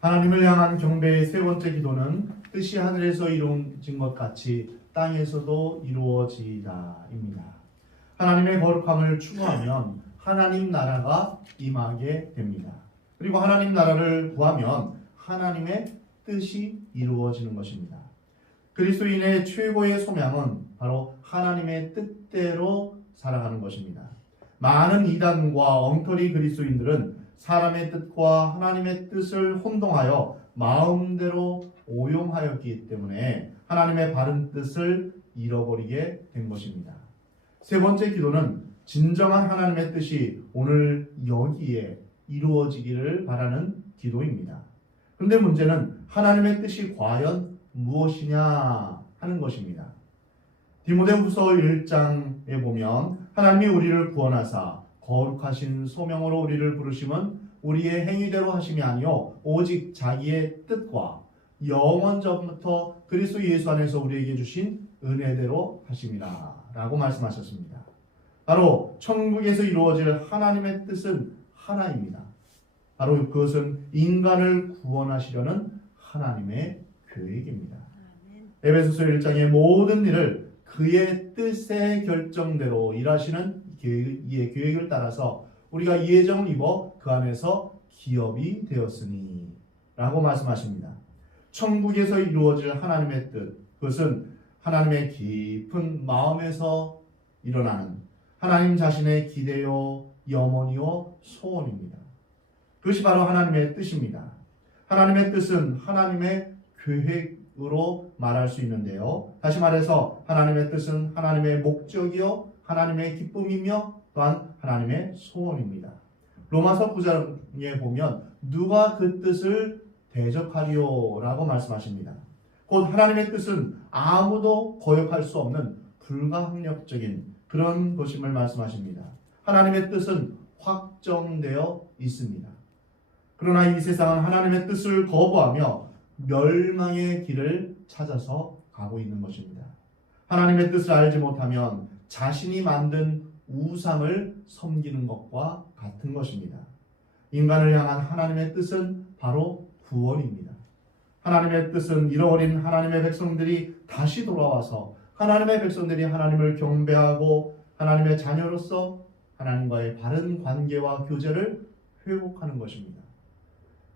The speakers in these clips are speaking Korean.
하나님을 향한 경배의 세 번째 기도는 뜻이 하늘에서 이루어진 것 같이 땅에서도 이루어지다입니다. 하나님의 거룩함을 추구하면 하나님 나라가 임하게 됩니다. 그리고 하나님 나라를 구하면 하나님의 뜻이 이루어지는 것입니다. 그리스도인의 최고의 소명은 바로 하나님의 뜻대로 살아가는 것입니다. 많은 이단과 엉터리 그리스도인들은 사람의 뜻과 하나님의 뜻을 혼동하여 마음대로 오용하였기 때문에 하나님의 바른 뜻을 잃어버리게 된 것입니다. 세 번째 기도는 진정한 하나님의 뜻이 오늘 여기에 이루어지기를 바라는 기도입니다. 그런데 문제는 하나님의 뜻이 과연 무엇이냐 하는 것입니다. 디모데후서 1장에 보면 하나님이 우리를 구원하사 거룩하신 소명으로 우리를 부르심은 우리의 행위대로 하심이 아니요 오직 자기의 뜻과 영원 전부터 그리스도 예수 안에서 우리에게 주신 은혜대로 하심이라 라고 말씀하셨습니다. 바로 천국에서 이루어질 하나님의 뜻은 하나입니다. 바로 그것은 인간을 구원하시려는 하나님의 계획입니다. 에베소서 1장의 모든 일을 그의 뜻의 결정대로 일하시는 이의 계획을 따라서 우리가 이 예정을 입어 그 안에서 기업이 되었으니 라고 말씀하십니다. 천국에서 이루어질 하나님의 뜻, 그것은 하나님의 깊은 마음에서 일어나는 하나님 자신의 기대요, 염원이요, 소원입니다. 그것이 바로 하나님의 뜻입니다. 하나님의 뜻은 하나님의 계획으로 말할 수 있는데요. 다시 말해서 하나님의 뜻은 하나님의 목적이요, 하나님의 기쁨이며 또한 하나님의 소원입니다. 로마서 9장에 보면 누가 그 뜻을 대적하리요 라고 말씀하십니다. 곧 하나님의 뜻은 아무도 거역할 수 없는 불가항력적인 그런 것임을 말씀하십니다. 하나님의 뜻은 확정되어 있습니다. 그러나 이 세상은 하나님의 뜻을 거부하며 멸망의 길을 찾아서 가고 있는 것입니다. 하나님의 뜻을 알지 못하면 자신이 만든 우상을 섬기는 것과 같은 것입니다. 인간을 향한 하나님의 뜻은 바로 구원입니다. 하나님의 뜻은 잃어버린 하나님의 백성들이 다시 돌아와서 하나님의 백성들이 하나님을 경배하고 하나님의 자녀로서 하나님과의 바른 관계와 교제를 회복하는 것입니다.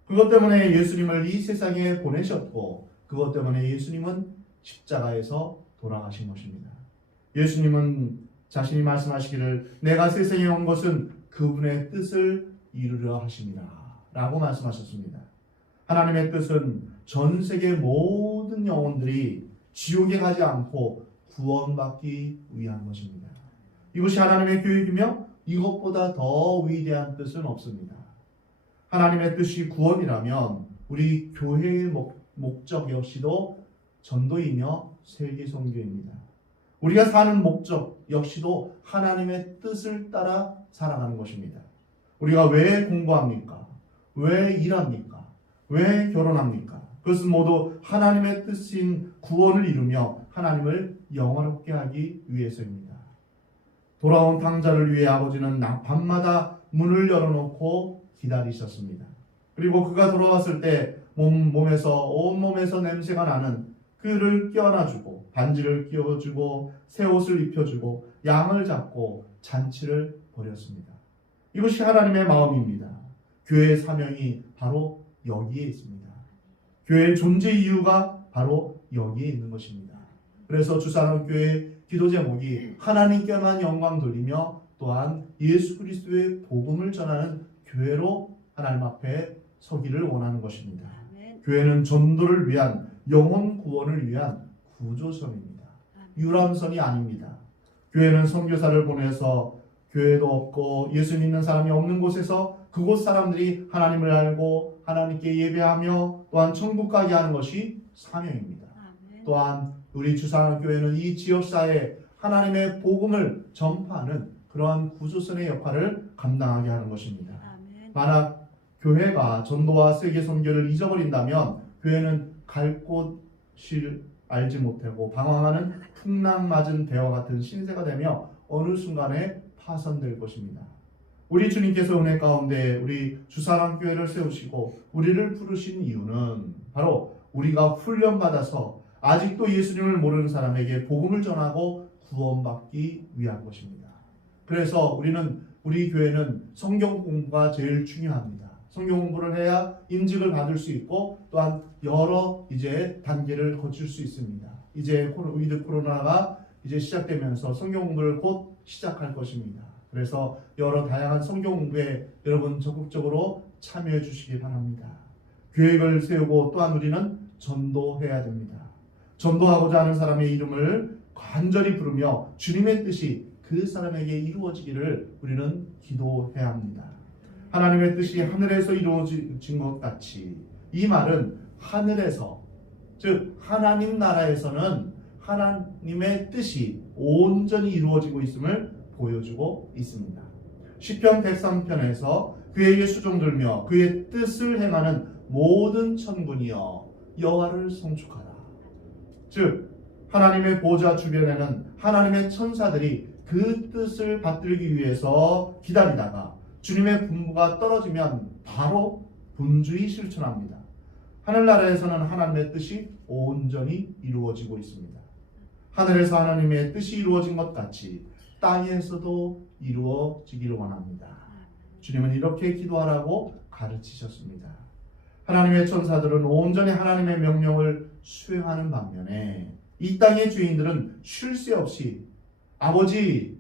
그것 때문에 예수님을 이 세상에 보내셨고 그것 때문에 예수님은 십자가에서 돌아가신 것입니다. 예수님은 자신이 말씀하시기를 내가 세상에 온 것은 그분의 뜻을 이루려 하심이라 라고 말씀하셨습니다. 하나님의 뜻은 전 세계 모든 영혼들이 지옥에 가지 않고 구원받기 위한 것입니다. 이것이 하나님의 계획이며 이것보다 더 위대한 뜻은 없습니다. 하나님의 뜻이 구원이라면 우리 교회의 목적 역시도 전도이며 세계 선교입니다. 우리가 사는 목적 역시도 하나님의 뜻을 따라 살아가는 것입니다. 우리가 왜 공부합니까? 왜 일합니까? 왜 결혼합니까? 그것은 모두 하나님의 뜻인 구원을 이루며 하나님을 영화롭게 하기 위해서입니다. 돌아온 탕자를 위해 아버지는 밤마다 문을 열어놓고 기다리셨습니다. 그리고 그가 돌아왔을 때 온몸에서 냄새가 나는 그를 껴안아주고 반지를 끼워주고 새 옷을 입혀주고 양을 잡고 잔치를 벌였습니다. 이것이 하나님의 마음입니다. 교회의 사명이 바로 여기에 있습니다. 교회의 존재 이유가 바로 여기에 있는 것입니다. 그래서 주산업교회 기도 제목이 하나님께만 영광 돌리며 또한 예수 그리스도의 복음을 전하는 교회로 하나님 앞에 서기를 원하는 것입니다. 교회는 전도를 위한 영혼 구원을 위한 구조선입니다. 유람선이 아닙니다. 교회는 선교사를 보내서 교회도 없고 예수 믿는 사람이 없는 곳에서 그곳 사람들이 하나님을 알고 하나님께 예배하며 또한 천국 가게 하는 것이 사명입니다. 또한 우리 주산학교회는 이 지역사회에 하나님의 복음을 전파하는 그러한 구조선의 역할을 감당하게 하는 것입니다. 만약 교회가 전도와 세계 선교를 잊어버린다면 교회는 갈 곳을 알지 못하고 방황하는 풍랑 맞은 배와 같은 신세가 되며 어느 순간에 파손될 것입니다. 우리 주님께서 은혜 가운데 우리 주사랑교회를 세우시고 우리를 부르신 이유는 바로 우리가 훈련받아서 아직도 예수님을 모르는 사람에게 복음을 전하고 구원받기 위한 것입니다. 그래서 우리 교회는 성경 공부가 제일 중요합니다. 성경 공부를 해야 인직을 받을 수 있고 또한 여러 이제 단계를 거칠 수 있습니다. 이제 위드 코로나가 이제 시작되면서 성경 공부를 곧 시작할 것입니다. 그래서 여러 다양한 성경 공부에 여러분 적극적으로 참여해 주시기 바랍니다. 계획을 세우고 또한 우리는 전도해야 됩니다. 전도하고자 하는 사람의 이름을 간절히 부르며 주님의 뜻이 그 사람에게 이루어지기를 우리는 기도해야 합니다. 하나님의 뜻이 하늘에서 이루어진 것 같이, 이 말은 하늘에서, 즉 하나님 나라에서는 하나님의 뜻이 온전히 이루어지고 있음을 보여주고 있습니다. 시편 103편에서 그에게 수종들며 그의 뜻을 행하는 모든 천군이여 여호와를 송축하라. 즉 하나님의 보좌 주변에는 하나님의 천사들이 그 뜻을 받들기 위해서 기다리다가 주님의 분부가 떨어지면 바로 분주히 실천합니다. 하늘나라에서는 하나님의 뜻이 온전히 이루어지고 있습니다. 하늘에서 하나님의 뜻이 이루어진 것 같이 땅에서도 이루어지기를 원합니다. 주님은 이렇게 기도하라고 가르치셨습니다. 하나님의 천사들은 온전히 하나님의 명령을 수행하는 반면에 이 땅의 죄인들은 쉴 새 없이 아버지의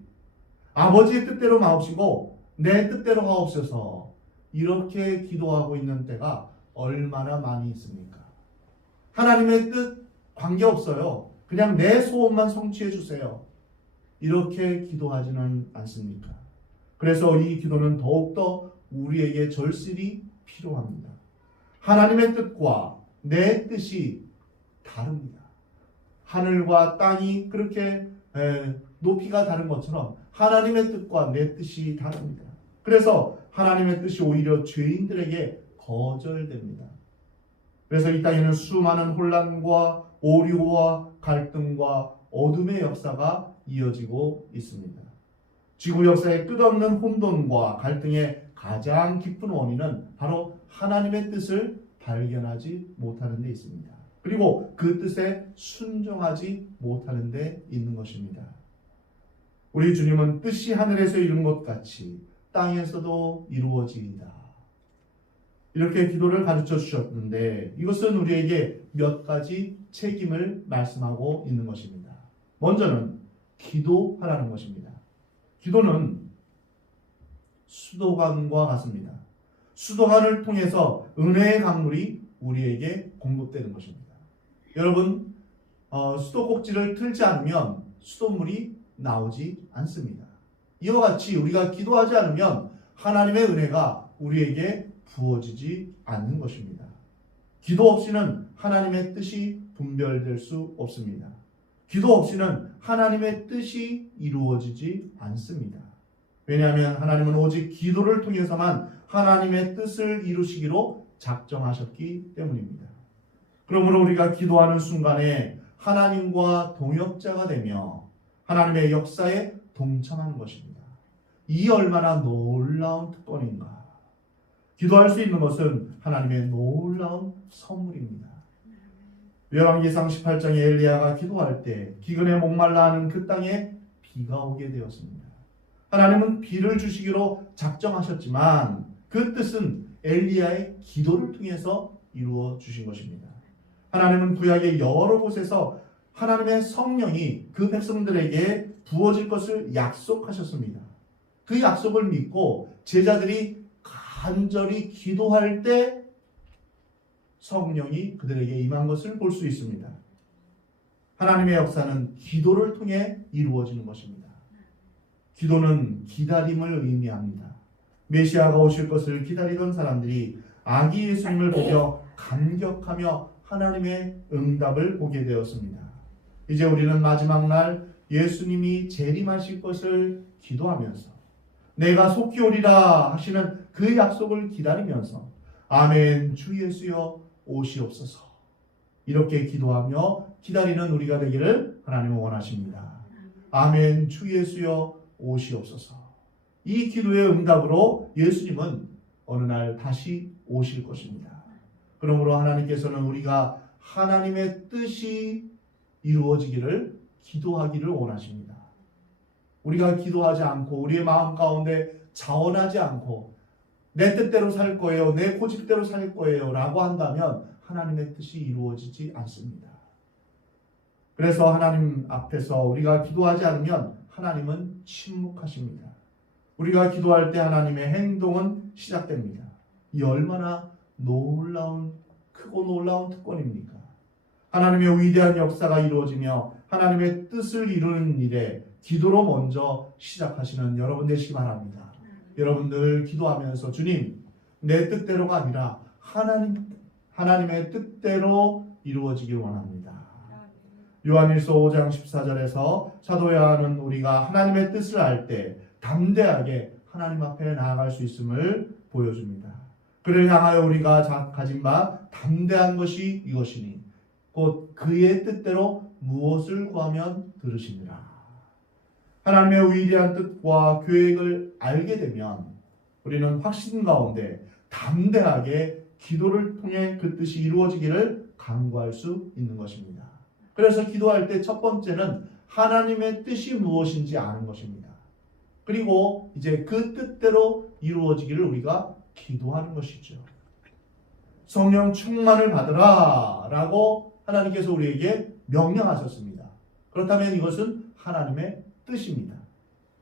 뜻대로 마옵시고 내 뜻대로 하옵소서, 이렇게 기도하고 있는 때가 얼마나 많이 있습니까? 하나님의 뜻 관계없어요. 그냥 내 소원만 성취해 주세요. 이렇게 기도하지는 않습니까? 그래서 이 기도는 더욱더 우리에게 절실히 필요합니다. 하나님의 뜻과 내 뜻이 다릅니다. 하늘과 땅이 그렇게 높이가 다른 것처럼 하나님의 뜻과 내 뜻이 다릅니다. 그래서 하나님의 뜻이 오히려 죄인들에게 거절됩니다. 그래서 이 땅에는 수많은 혼란과 오류와 갈등과 어둠의 역사가 이어지고 있습니다. 지구 역사의 끝없는 혼돈과 갈등의 가장 깊은 원인은 바로 하나님의 뜻을 발견하지 못하는 데 있습니다. 그리고 그 뜻에 순종하지 못하는 데 있는 것입니다. 우리 주님은 뜻이 하늘에서 이룬 것 같이 땅에서도 이루어지이다, 이렇게 기도를 가르쳐 주셨는데, 이것은 우리에게 몇 가지 책임을 말씀하고 있는 것입니다. 먼저는 기도하라는 것입니다. 기도는 수도관과 같습니다. 수도관을 통해서 은혜의 강물이 우리에게 공급되는 것입니다. 여러분, 수도꼭지를 틀지 않으면 수돗물이 나오지 않습니다. 이와 같이 우리가 기도하지 않으면 하나님의 은혜가 우리에게 부어지지 않는 것입니다. 기도 없이는 하나님의 뜻이 분별될 수 없습니다. 기도 없이는 하나님의 뜻이 이루어지지 않습니다. 왜냐하면 하나님은 오직 기도를 통해서만 하나님의 뜻을 이루시기로 작정하셨기 때문입니다. 그러므로 우리가 기도하는 순간에 하나님과 동역자가 되며 하나님의 역사에 동참하는 것입니다. 이 얼마나 놀라운 특권인가. 기도할 수 있는 것은 하나님의 놀라운 선물입니다. 열왕기상 18장에 엘리야가 기도할 때 기근에 목말라 하는 그 땅에 비가 오게 되었습니다. 하나님은 비를 주시기로 작정하셨지만 그 뜻은 엘리야의 기도를 통해서 이루어 주신 것입니다. 하나님은 구약의 여러 곳에서 하나님의 성령이 그 백성들에게 부어질 것을 약속하셨습니다. 그 약속을 믿고 제자들이 간절히 기도할 때 성령이 그들에게 임한 것을 볼 수 있습니다. 하나님의 역사는 기도를 통해 이루어지는 것입니다. 기도는 기다림을 의미합니다. 메시아가 오실 것을 기다리던 사람들이 아기 예수님을 보며 감격하며 하나님의 응답을 보게 되었습니다. 이제 우리는 마지막 날 예수님이 재림하실 것을 기도하면서 내가 속히 오리라 하시는 그 약속을 기다리면서 아멘 주 예수여 오시옵소서, 이렇게 기도하며 기다리는 우리가 되기를 하나님은 원하십니다. 아멘 주 예수여 오시옵소서. 이 기도의 응답으로 예수님은 어느 날 다시 오실 것입니다. 그러므로 하나님께서는 우리가 하나님의 뜻이 이루어지기를 기도하기를 원하십니다. 우리가 기도하지 않고 우리의 마음 가운데 자원하지 않고 내 뜻대로 살 거예요, 내 고집대로 살 거예요 라고 한다면 하나님의 뜻이 이루어지지 않습니다. 그래서 하나님 앞에서 우리가 기도하지 않으면 하나님은 침묵하십니다. 우리가 기도할 때 하나님의 행동은 시작됩니다. 이 얼마나 크고 놀라운 특권입니까? 하나님의 위대한 역사가 이루어지며 하나님의 뜻을 이루는 일에 기도로 먼저 시작하시는 여러분 되시기 바랍니다. 여러분들 기도하면서 주님, 내 뜻대로가 아니라 하나님의 뜻대로 이루어지길 원합니다. 요한일서 5장 14절에서 사도 요한은 우리가 하나님의 뜻을 알 때 담대하게 하나님 앞에 나아갈 수 있음을 보여줍니다. 그를 향하여 우리가 가진 바 담대한 것이 이것이니 곧 그의 뜻대로 무엇을 구하면 들으시니라. 하나님의 위대한 뜻과 계획을 알게 되면 우리는 확신 가운데 담대하게 기도를 통해 그 뜻이 이루어지기를 간구할 수 있는 것입니다. 그래서 기도할 때 첫 번째는 하나님의 뜻이 무엇인지 아는 것입니다. 그리고 이제 그 뜻대로 이루어지기를 우리가 기도하는 것이죠. 성령 충만을 받으라 라고 하나님께서 우리에게 명령하셨습니다. 그렇다면 이것은 하나님의 뜻입니다.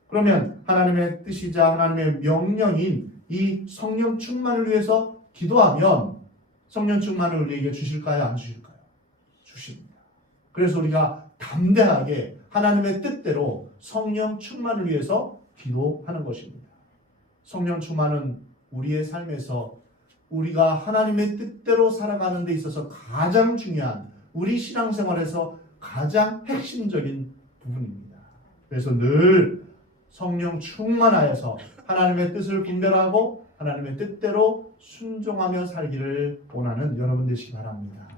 그러면 하나님의 뜻이자 하나님의 명령인 이 성령 충만을 위해서 기도하면 성령 충만을 우리에게 주실까요? 안 주실까요? 주십니다. 그래서 우리가 담대하게 하나님의 뜻대로 성령 충만을 위해서 기도하는 것입니다. 성령 충만은 우리의 삶에서 우리가 하나님의 뜻대로 살아가는 데 있어서 가장 중요한 우리 신앙생활에서 가장 핵심적인 부분입니다. 그래서 늘 성령 충만하여서 하나님의 뜻을 분별하고 하나님의 뜻대로 순종하며 살기를 원하는 여러분 되시기 바랍니다.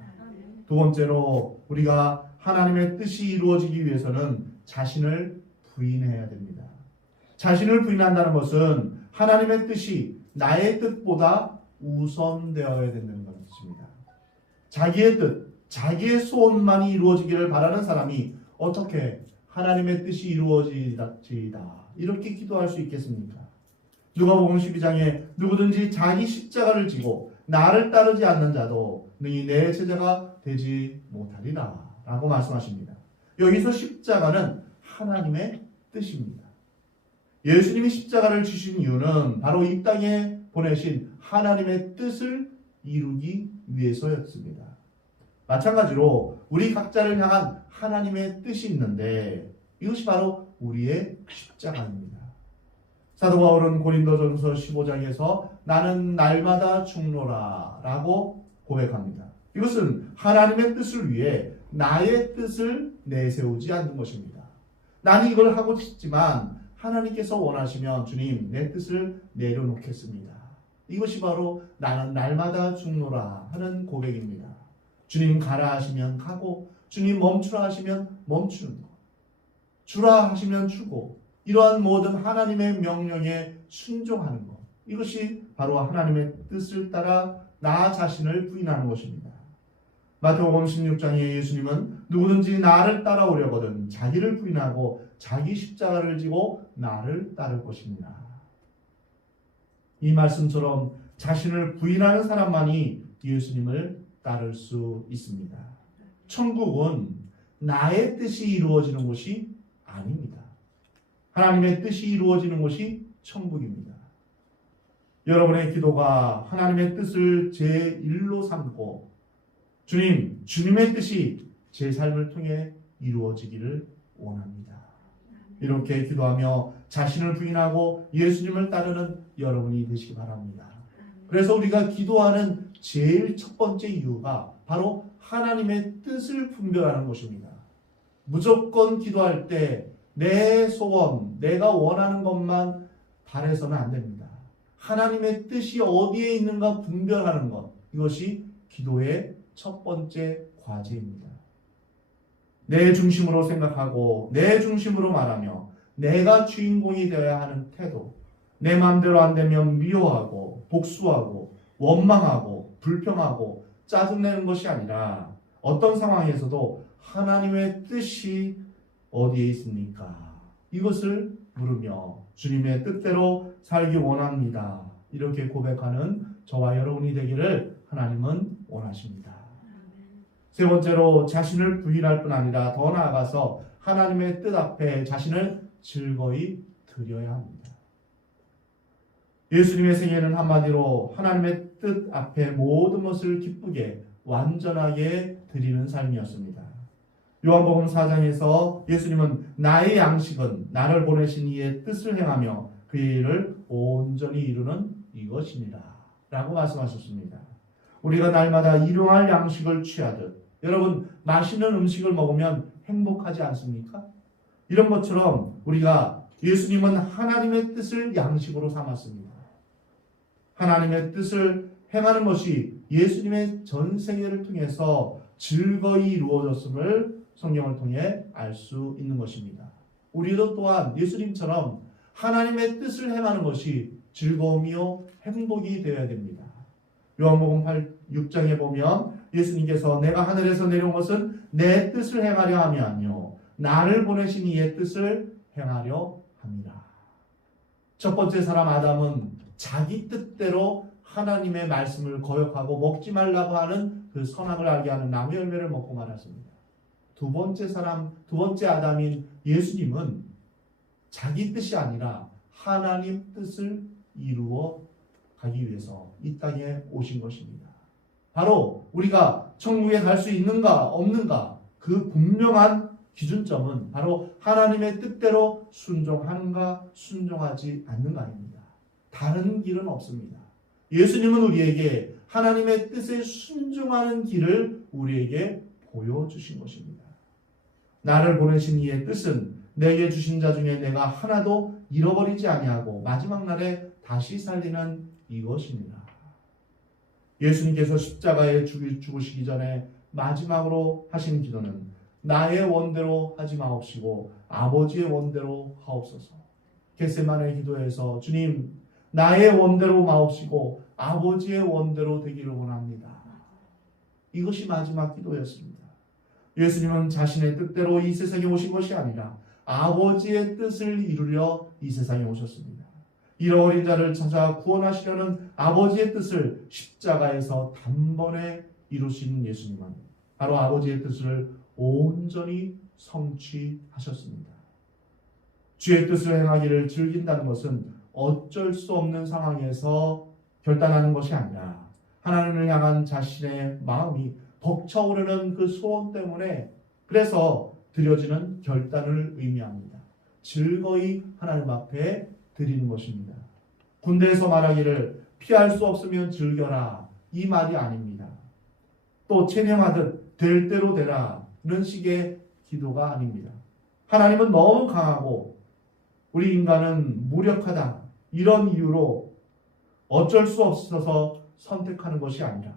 두 번째로 우리가 하나님의 뜻이 이루어지기 위해서는 자신을 부인해야 됩니다. 자신을 부인한다는 것은 하나님의 뜻이 나의 뜻보다 우선되어야 된다는 것입니다. 자기의 뜻, 자기의 소원만이 이루어지기를 바라는 사람이 어떻게 하나님의 뜻이 이루어지이다 이렇게 기도할 수 있겠습니까? 누가복음 12장에 누구든지 자기 십자가를 지고 나를 따르지 않는 자도 능히 내 제자가 되지 못하리라 라고 말씀하십니다. 여기서 십자가는 하나님의 뜻입니다. 예수님이 십자가를 지신 이유는 바로 이 땅에 보내신 하나님의 뜻을 이루기 위해서였습니다. 마찬가지로 우리 각자를 향한 하나님의 뜻이 있는데 이것이 바로 우리의 십자가입니다. 사도 바울은 고린도전서 15장에서 나는 날마다 죽노라 라고 고백합니다. 이것은 하나님의 뜻을 위해 나의 뜻을 내세우지 않는 것입니다. 나는 이걸 하고 싶지만 하나님께서 원하시면 주님 내 뜻을 내려놓겠습니다. 이것이 바로 나는 날마다 죽노라 하는 고백입니다. 주님 가라 하시면 가고 주님 멈추라 하시면 멈추는 것, 주라 하시면 주고 이러한 모든 하나님의 명령에 순종하는 것, 이것이 바로 하나님의 뜻을 따라 나 자신을 부인하는 것입니다. 마태복음 16장에 예수님은 누구든지 나를 따라오려거든 자기를 부인하고 자기 십자가를 지고 나를 따를 것입니다. 이 말씀처럼 자신을 부인하는 사람만이 예수님을 따를 수 있습니다. 천국은 나의 뜻이 이루어지는 곳이 아닙니다. 하나님의 뜻이 이루어지는 곳이 천국입니다. 여러분의 기도가 하나님의 뜻을 제1로 삼고 주님, 주님의 뜻이 제 삶을 통해 이루어지기를 원합니다. 이렇게 기도하며 자신을 부인하고 예수님을 따르는 여러분이 되시기 바랍니다. 그래서 우리가 기도하는 제일 첫 번째 이유가 바로 하나님의 뜻을 분별하는 것입니다. 무조건 기도할 때 내 소원, 내가 원하는 것만 바라서는 안 됩니다. 하나님의 뜻이 어디에 있는가 분별하는 것, 이것이 기도의 첫 번째 과제입니다. 내 중심으로 생각하고 내 중심으로 말하며 내가 주인공이 되어야 하는 태도, 내 마음대로 안 되면 미워하고 복수하고 원망하고 불평하고 짜증내는 것이 아니라 어떤 상황에서도 하나님의 뜻이 어디에 있습니까? 이것을 물으며 주님의 뜻대로 살기 원합니다. 이렇게 고백하는 저와 여러분이 되기를 하나님은 원하십니다. 세 번째로 자신을 부인할 뿐 아니라 더 나아가서 하나님의 뜻 앞에 자신을 즐거이 드려야 합니다. 예수님의 생애는 한마디로 하나님의 뜻 앞에 모든 것을 기쁘게 완전하게 드리는 삶이었습니다. 요한복음 4장에서 예수님은 나의 양식은 나를 보내신 이의 뜻을 행하며 그의 일을 온전히 이루는 이것입니다 라고 말씀하셨습니다. 우리가 날마다 일용할 양식을 취하듯 여러분 맛있는 음식을 먹으면 행복하지 않습니까? 이런 것처럼 우리가 예수님은 하나님의 뜻을 양식으로 삼았습니다. 하나님의 뜻을 행하는 것이 예수님의 전생애를 통해서 즐거이 이루어졌음을 성경을 통해 알 수 있는 것입니다. 우리도 또한 예수님처럼 하나님의 뜻을 행하는 것이 즐거움이요 행복이 되어야 됩니다. 요한복음 6장에 보면 예수님께서 내가 하늘에서 내려온 것은 내 뜻을 행하려 함이 아니요 나를 보내신 이의 뜻을 행하려 합니다. 첫 번째 사람 아담은 자기 뜻대로 하나님의 말씀을 거역하고 먹지 말라고 하는 그 선악을 알게 하는 나무 열매를 먹고 말았습니다. 두 번째 아담인 예수님은 자기 뜻이 아니라 하나님 뜻을 이루어 가기 위해서 이 땅에 오신 것입니다. 바로 우리가 천국에 갈 수 있는가 없는가 그 분명한 기준점은 바로 하나님의 뜻대로 순종하는가 순종하지 않는가입니다. 다른 길은 없습니다. 예수님은 우리에게 하나님의 뜻에 순종하는 길을 우리에게 보여주신 것입니다. 나를 보내신 이의 뜻은 내게 주신 자 중에 내가 하나도 잃어버리지 아니하고 마지막 날에 다시 살리는 이것입니다. 예수님께서 십자가에 죽으시기 전에 마지막으로 하신 기도는 나의 원대로 하지 마옵시고 아버지의 원대로 하옵소서. 겟세마네 기도에서 주님 나의 원대로 마옵시고 아버지의 원대로 되기를 원합니다. 이것이 마지막 기도였습니다. 예수님은 자신의 뜻대로 이 세상에 오신 것이 아니라 아버지의 뜻을 이루려 이 세상에 오셨습니다. 잃어버린 자를 찾아 구원하시려는 아버지의 뜻을 십자가에서 단번에 이루신 예수님은 바로 아버지의 뜻을 온전히 성취하셨습니다. 주의 뜻을 행하기를 즐긴다는 것은 어쩔 수 없는 상황에서 결단하는 것이 아니라 하나님을 향한 자신의 마음이 벅차오르는 그 소원 때문에 그래서 드려지는 결단을 의미합니다. 즐거이 하나님 앞에 드리는 것입니다. 군대에서 말하기를 피할 수 없으면 즐겨라 이 말이 아닙니다. 또 체념하듯 될 대로 되라는 식의 기도가 아닙니다. 하나님은 너무 강하고 우리 인간은 무력하다 이런 이유로 어쩔 수 없어서 선택하는 것이 아니라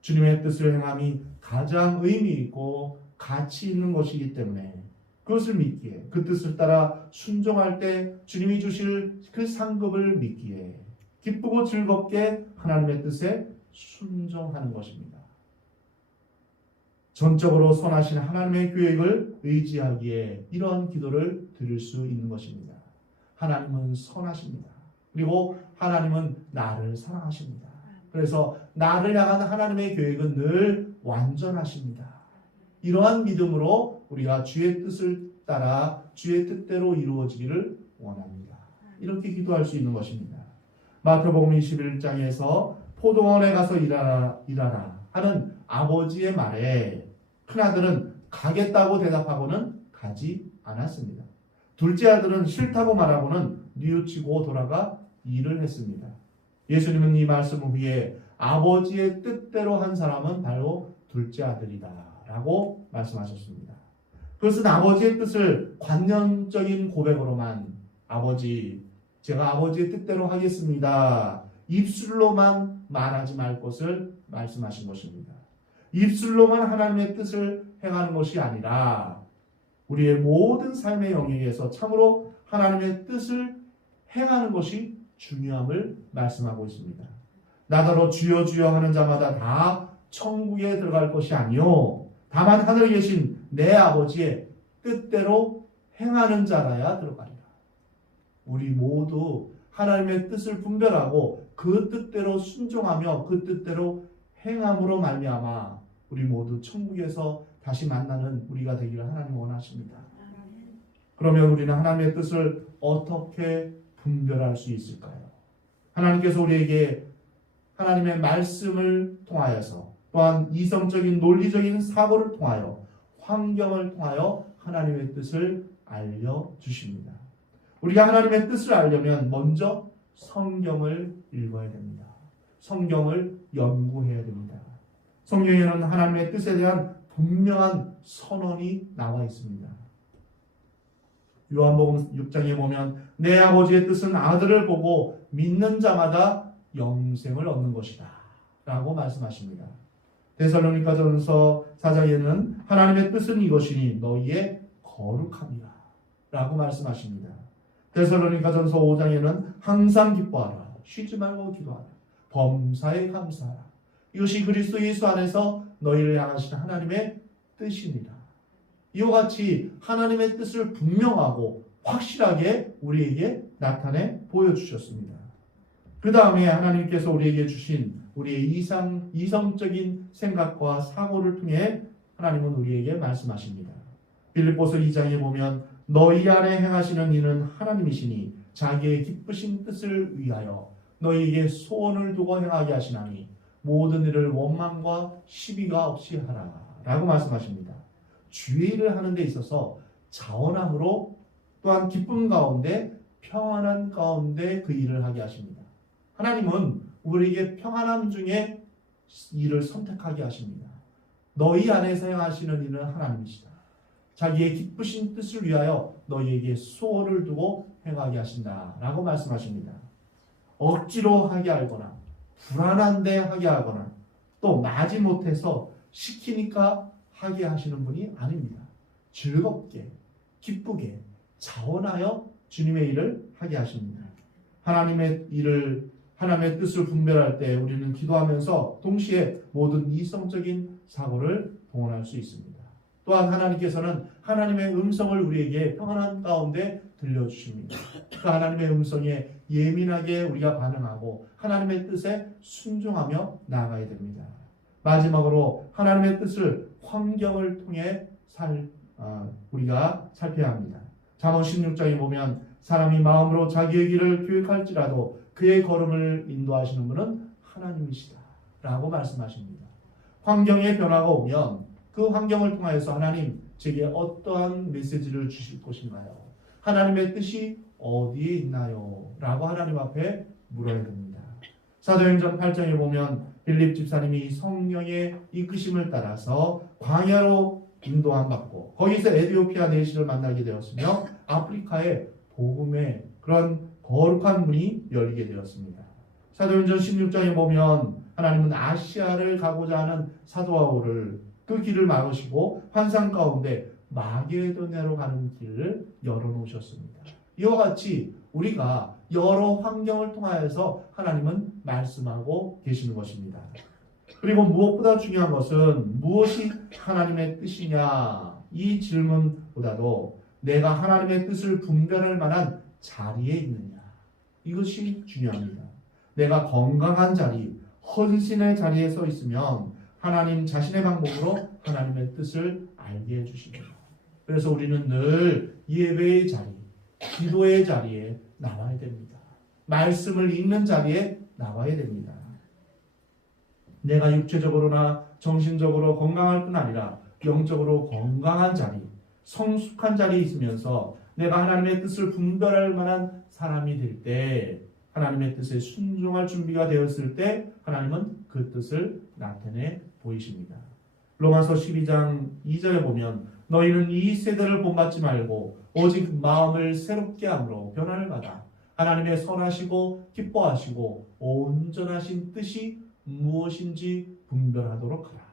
주님의 뜻을 행함이 가장 의미 있고 가치 있는 것이기 때문에 그것을 믿기에 그 뜻을 따라 순종할 때 주님이 주실 그 상급을 믿기에 기쁘고 즐겁게 하나님의 뜻에 순종하는 것입니다. 전적으로 선하신 하나님의 계획을 의지하기에 이러한 기도를 드릴 수 있는 것입니다. 하나님은 선하십니다. 그리고 하나님은 나를 사랑하십니다. 그래서 나를 향한 하나님의 계획은 늘 완전하십니다. 이러한 믿음으로 우리가 주의 뜻을 따라 주의 뜻대로 이루어지기를 원합니다. 이렇게 기도할 수 있는 것입니다. 마태복음 21장에서 포도원에 가서 일하라 하는 아버지의 말에 큰아들은 가겠다고 대답하고는 가지 않았습니다. 둘째 아들은 싫다고 말하고는 뉘우치고 돌아가 일을 했습니다. 예수님은 이 말씀 후에 아버지의 뜻대로 한 사람은 바로 둘째 아들이다 라고 말씀하셨습니다. 그것은 아버지의 뜻을 관념적인 고백으로만 아버지 제가 아버지의 뜻대로 하겠습니다 입술로만 말하지 말 것을 말씀하신 것입니다. 입술로만 하나님의 뜻을 행하는 것이 아니라 우리의 모든 삶의 영역에서 참으로 하나님의 뜻을 행하는 것이 중요함을 말씀하고 있습니다. 나더러 주여 주여 하는 자마다 다 천국에 들어갈 것이 아니요 다만 하늘에 계신 내 아버지의 뜻대로 행하는 자라야 들어가리라. 우리 모두 하나님의 뜻을 분별하고 그 뜻대로 순종하며 그 뜻대로 행함으로 말미암아 우리 모두 천국에서 다시 만나는 우리가 되기를 하나님 원하십니다. 그러면 우리는 하나님의 뜻을 어떻게 분별할 수 있을까요? 하나님께서 우리에게 하나님의 말씀을 통하여서 또한 이성적인 논리적인 사고를 통하여 환경을 통하여 하나님의 뜻을 알려주십니다. 우리가 하나님의 뜻을 알려면 먼저 성경을 읽어야 됩니다. 성경을 연구해야 됩니다. 성경에는 하나님의 뜻에 대한 분명한 선언이 나와 있습니다. 요한복음 6장에 보면 내 아버지의 뜻은 아들을 보고 믿는 자마다 영생을 얻는 것이다 라고 말씀하십니다. 데살로니가전서 4장에는 하나님의 뜻은 이것이니 너희의 거룩함이라 라고 말씀하십니다. 데살로니가전서 5장에는 항상 기뻐하라 쉬지 말고 기도하라 범사에 감사하라 이것이 그리스도 예수 안에서 너희를 향하신 하나님의 뜻입니다. 이와 같이 하나님의 뜻을 분명하고 확실하게 우리에게 나타내 보여주셨습니다. 그 다음에 하나님께서 우리에게 주신 우리의 이성적인 생각과 사고를 통해 하나님은 우리에게 말씀하십니다. 빌립보서 2장에 보면 너희 안에 행하시는 이는 하나님이시니 자기의 기쁘신 뜻을 위하여 너희에게 소원을 두고 행하게 하시나니 모든 일을 원망과 시비가 없이 하라 라고 말씀하십니다. 주의 일을 하는 데 있어서 자원함으로 또한 기쁨 가운데 평안한 가운데 그 일을 하게 하십니다. 하나님은 우리에게 평안함 중에 일을 선택하게 하십니다. 너희 안에서 행하시는 일은 하나님이시다. 자기의 기쁘신 뜻을 위하여 너희에게 소원을 두고 행하게 하신다 라고 말씀하십니다. 억지로 하게 하거나 불안한데 하게 하거나 또 마지 못해서 시키니까 하게 하시는 분이 아닙니다. 즐겁게 기쁘게 자원하여 주님의 일을 하게 하십니다. 하나님의 뜻을 분별할 때 우리는 기도하면서 동시에 모든 이성적인 사고를 동원할 수 있습니다. 또한 하나님께서는 하나님의 음성을 우리에게 평안한 가운데 들려주십니다. 그 하나님의 음성에 예민하게 우리가 반응하고 하나님의 뜻에 순종하며 나아가야 됩니다. 마지막으로 하나님의 뜻을 환경을 통해 우리가 살펴야 합니다. 잠언 16장에 보면 사람이 마음으로 자기의 길을 교육할지라도 그의 걸음을 인도하시는 분은 하나님이시다 라고 말씀하십니다. 환경의 변화가 오면 그 환경을 통하여서 하나님 제게 어떠한 메시지를 주실 것인가요? 하나님의 뜻이 어디에 있나요? 라고 하나님 앞에 물어야 됩니다. 사도행전 8장에 보면 빌립 집사님이 성령의 이끄심을 따라서 광야로 인도함 받고 거기서 에티오피아 내시를 만나게 되었으며 아프리카의 복음의 그런 거룩한 문이 열리게 되었습니다. 사도행전 16장에 보면 하나님은 아시아를 가고자 하는 사도 바울을 그 길을 막으시고 환상 가운데 마게도냐로 가는 길을 열어놓으셨습니다. 이와 같이 우리가 여러 환경을 통하여서 하나님은 말씀하고 계시는 것입니다. 그리고 무엇보다 중요한 것은 무엇이 하나님의 뜻이냐 이 질문보다도 내가 하나님의 뜻을 분별할 만한 자리에 있느냐 이것이 중요합니다. 내가 건강한 자리, 헌신의 자리에 서 있으면 하나님 자신의 방법으로 하나님의 뜻을 알게 해주십니다. 그래서 우리는 늘 예배의 자리, 기도의 자리에 나와야 됩니다. 말씀을 읽는 자리에 나와야 됩니다. 내가 육체적으로나 정신적으로 건강할 뿐 아니라 영적으로 건강한 자리, 성숙한 자리에 있으면서 내가 하나님의 뜻을 분별할 만한 사람이 될 때 하나님의 뜻에 순종할 준비가 되었을 때 하나님은 그 뜻을 나타내 보이십니다. 로마서 12장 2절에 보면 너희는 이 세대를 본받지 말고 오직 마음을 새롭게 함으로 변화를 받아 하나님의 선하시고 기뻐하시고 온전하신 뜻이 무엇인지 분별하도록 하라.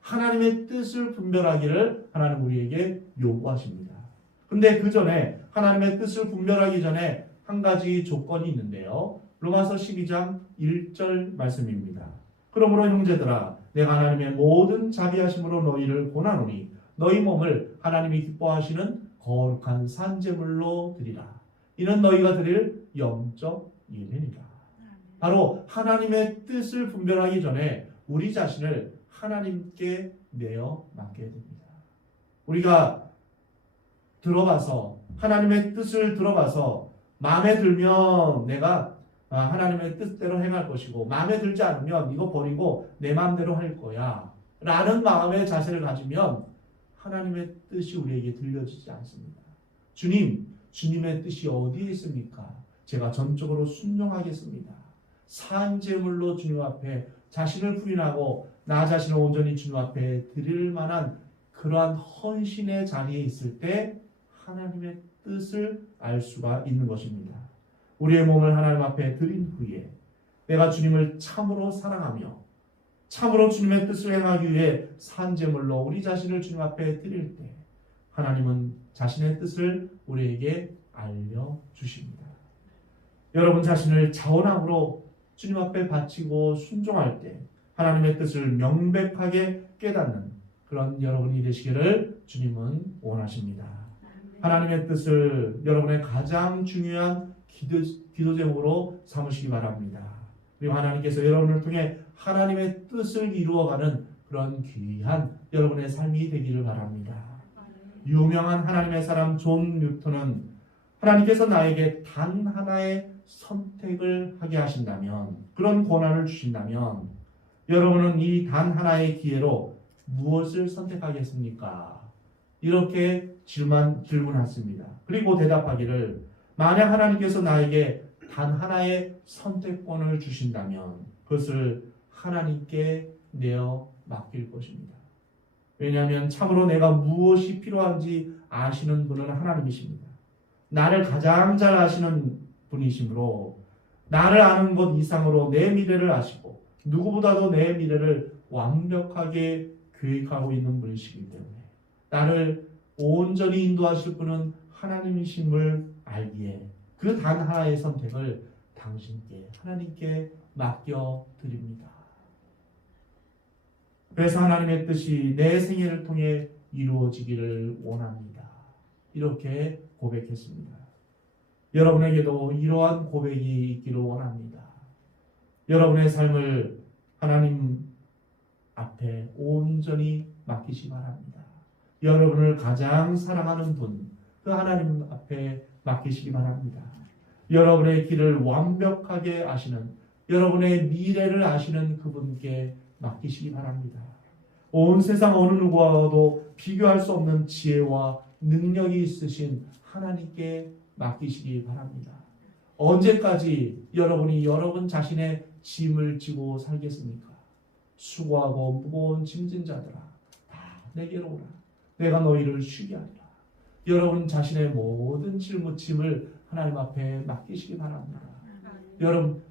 하나님의 뜻을 분별하기를 하나님 우리에게 요구하십니다. 근데 그 전에 하나님의 뜻을 분별하기 전에 한 가지 조건이 있는데요. 로마서 12장 1절 말씀입니다. 그러므로 형제들아 내가 하나님의 모든 자비하심으로 너희를 권하노니 너희 몸을 하나님이 기뻐하시는 거룩한 산제물로 드리라. 이는 너희가 드릴 영적 예배니라. 바로 하나님의 뜻을 분별하기 전에 우리 자신을 하나님께 내어 맡겨야 됩니다. 우리가 들어가서 하나님의 뜻을 들어가서 마음에 들면 내가 하나님의 뜻대로 행할 것이고 마음에 들지 않으면 이거 버리고 내 마음대로 할 거야 라는 마음의 자세를 가지면 하나님의 뜻이 우리에게 들려지지 않습니다. 주님의 뜻이 어디에 있습니까? 제가 전적으로 순종하겠습니다. 산제물로 주님 앞에 자신을 부인하고 나 자신을 온전히 주님 앞에 드릴 만한 그러한 헌신의 자리에 있을 때 하나님의 뜻을 알 수가 있는 것입니다. 우리의 몸을 하나님 앞에 드린 후에 내가 주님을 참으로 사랑하며 참으로 주님의 뜻을 행하기 위해 산제물로 우리 자신을 주님 앞에 드릴 때 하나님은 자신의 뜻을 우리에게 알려주십니다. 여러분 자신을 자원함으로 주님 앞에 바치고 순종할 때 하나님의 뜻을 명백하게 깨닫는 그런 여러분이 되시기를 주님은 원하십니다. 하나님의 뜻을 여러분의 가장 중요한 기도 제목으로 삼으시기 바랍니다. 그리고 하나님께서 여러분을 통해 하나님의 뜻을 이루어가는 그런 귀한 여러분의 삶이 되기를 바랍니다. 유명한 하나님의 사람 존 뉴턴은 하나님께서 나에게 단 하나의 선택을 하게 하신다면, 그런 권한을 주신다면 여러분은 이 단 하나의 기회로 무엇을 선택하겠습니까? 이렇게 질문했습니다. 그리고 대답하기를 만약 하나님께서 나에게 단 하나의 선택권을 주신다면 그것을 하나님께 내어 맡길 것입니다. 왜냐하면 참으로 내가 무엇이 필요한지 아시는 분은 하나님이십니다. 나를 가장 잘 아시는 분이시므로 나를 아는 것 이상으로 내 미래를 아시고 누구보다도 내 미래를 완벽하게 계획하고 있는 분이시기 때문에 나를 온전히 인도하실 분은 하나님이심을 알기에 그 단 하나의 선택을 당신께 하나님께 맡겨드립니다. 그래서 하나님의 뜻이 내 생애를 통해 이루어지기를 원합니다. 이렇게 고백했습니다. 여러분에게도 이러한 고백이 있기를 원합니다. 여러분의 삶을 하나님 앞에 온전히 맡기시 바랍니다. 여러분을 가장 사랑하는 분, 그 하나님 앞에 맡기시기 바랍니다. 여러분의 길을 완벽하게 아시는, 여러분의 미래를 아시는 그분께 맡기시기 바랍니다. 온 세상 어느 누구와도 비교할 수 없는 지혜와 능력이 있으신 하나님께 맡기시기 바랍니다. 언제까지 여러분이 여러분 자신의 짐을 지고 살겠습니까? 수고하고 무거운 짐진 자들아 다 내게로 오라. 내가 너희를 쉬게 하리라. 여러분 자신의 모든 짊을 하나님 앞에 맡기시기 바랍니다. 여러분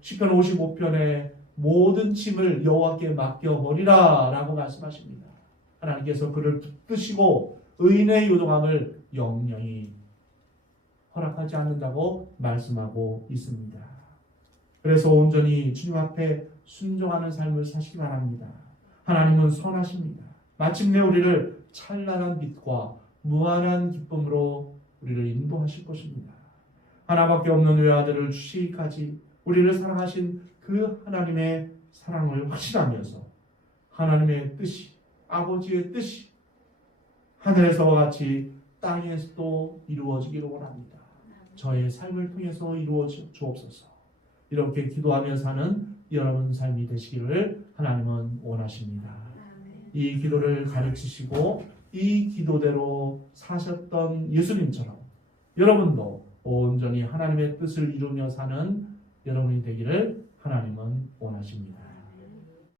시편 55편에 모든 짐을 여호와께 맡겨버리라 라고 말씀하십니다. 하나님께서 그를 붙드시고 의인의 요동함을 영영히 허락하지 않는다고 말씀하고 있습니다. 그래서 온전히 주님 앞에 순종하는 삶을 사시기 바랍니다. 하나님은 선하십니다. 마침내 우리를 찬란한 빛과 무한한 기쁨으로 우리를 인도하실 것입니다. 하나밖에 없는 외아들을 주시기까지 우리를 사랑하신 그 하나님의 사랑을 확신하면서 하나님의 뜻이, 아버지의 뜻이 하늘에서와 같이 땅에서도 이루어지기를 원합니다. 저의 삶을 통해서 이루어 주옵소서. 이렇게 기도하며 사는 여러분 삶이 되시기를 하나님은 원하십니다. 이 기도를 가르치시고 이 기도대로 사셨던 예수님처럼 여러분도 온전히 하나님의 뜻을 이루며 사는 여러분이 되기를 하나님은 원하십니다.